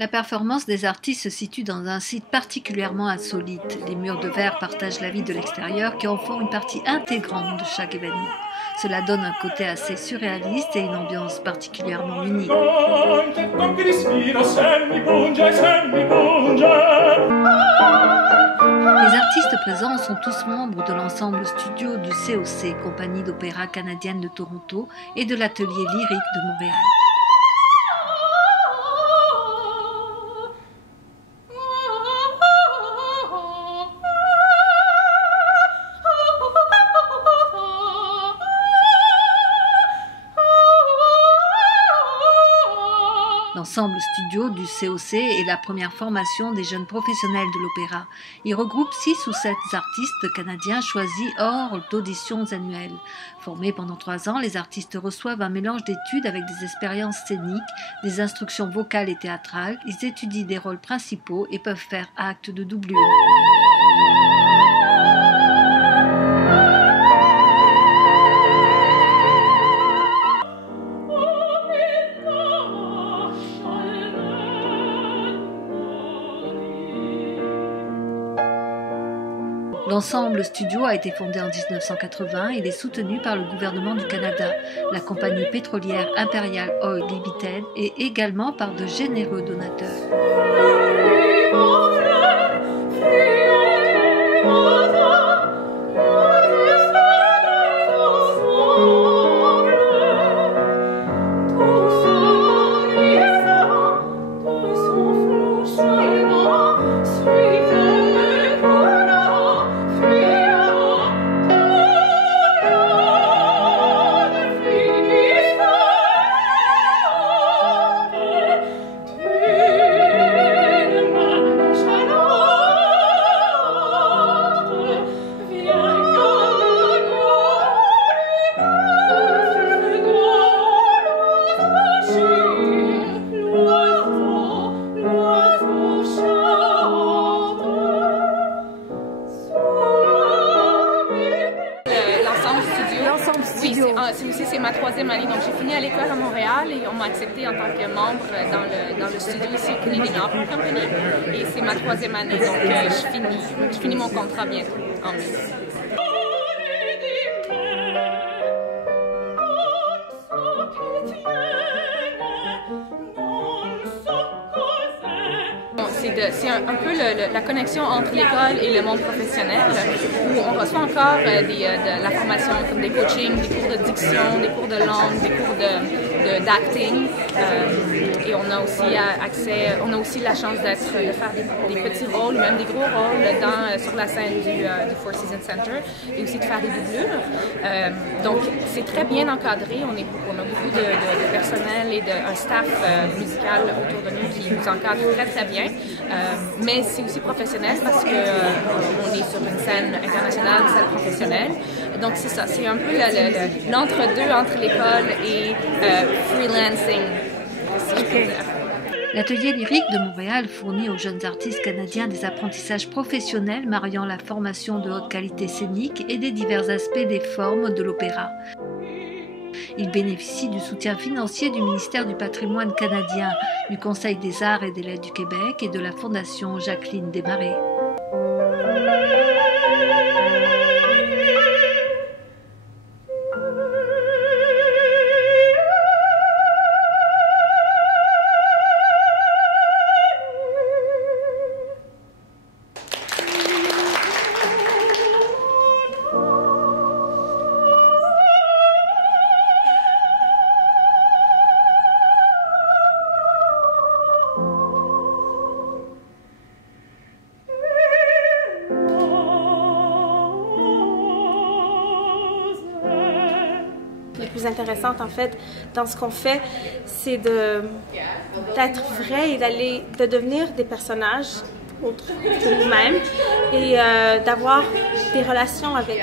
La performance des artistes se situe dans un site particulièrement insolite. Les murs de verre partagent la vie de l'extérieur qui en font une partie intégrante de chaque événement. Cela donne un côté assez surréaliste et une ambiance particulièrement unique. Les artistes présents sont tous membres de l'ensemble studio du COC, compagnie d'opéra canadienne de Toronto, et de l'Atelier lyrique de Montréal. L'ensemble studio du COC est la première formation des jeunes professionnels de l'opéra. Il regroupe 6 ou 7 artistes canadiens choisis hors d'auditions annuelles. Formés pendant 3 ans, les artistes reçoivent un mélange d'études avec des expériences scéniques, des instructions vocales et théâtrales. Ils étudient des rôles principaux et peuvent faire acte de doublure. L'ensemble studio a été fondé en 1980 et il est soutenu par le gouvernement du Canada, la compagnie pétrolière Imperial Oil Limited et également par de généreux donateurs. Oui, c'est ma 3e année, donc j'ai fini à l'école à Montréal et on m'a accepté en tant que membre dans le studio ici au Canadian Opera Company et c'est ma 3e année, donc je finis mon contrat bientôt en mai. C'est un peu la connexion entre l'école et le monde professionnel, où on reçoit encore de la formation comme des coachings, des cours de diction, des cours de langue, des cours d'acting. Et on a aussi la chance de faire des petits rôles, même des gros rôles sur la scène du Four Seasons Center, et aussi de faire des doublures. Donc c'est très bien encadré, on a beaucoup de personnel et un staff musical autour de nous qui nous encadre très bien. Mais c'est aussi professionnel parce que on est sur une scène internationale, une scène professionnelle. Donc c'est ça, c'est un peu l'entre-deux entre l'école et freelancing, si je peux dire. L'Atelier lyrique de Montréal fournit aux jeunes artistes canadiens des apprentissages professionnels mariant la formation de haute qualité scénique et des divers aspects des formes de l'opéra. Il bénéficie du soutien financier du ministère du Patrimoine canadien, du Conseil des arts et des lettres du Québec et de la Fondation Jacqueline Desmarais. Plus intéressante en fait dans ce qu'on fait, c'est d'être vrai et de devenir des personnages autres que nous-mêmes et d'avoir des relations avec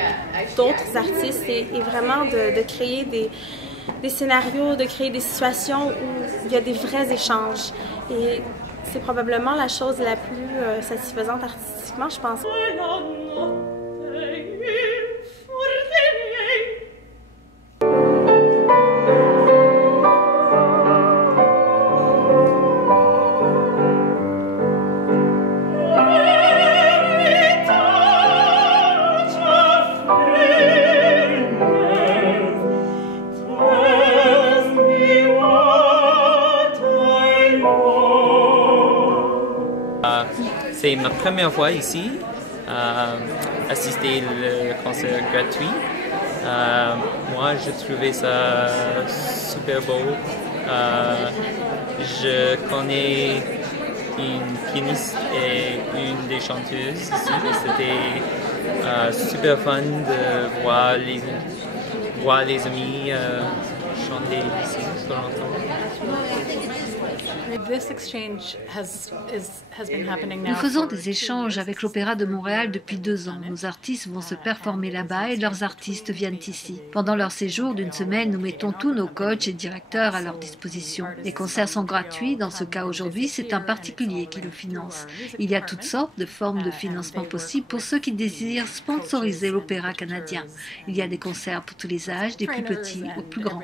d'autres artistes et vraiment de créer des scénarios, de créer des situations où il y a des vrais échanges. Et c'est probablement la chose la plus satisfaisante artistiquement, je pense. C'est ma première fois ici, assister au concert gratuit. Moi, je trouvais ça super beau. Je connais une pianiste et une des chanteuses ici. C'était super fun de voir les amis chanter ici sur l'ensemble. Nous faisons des échanges avec l'Opéra de Montréal depuis 2 ans. Nos artistes vont se performer là-bas et leurs artistes viennent ici. Pendant leur séjour d'une semaine, nous mettons tous nos coachs et directeurs à leur disposition. Les concerts sont gratuits. Dans ce cas aujourd'hui, c'est un particulier qui le finance. Il y a toutes sortes de formes de financement possibles pour ceux qui désirent sponsoriser l'opéra canadien. Il y a des concerts pour tous les âges, des plus petits aux plus grands.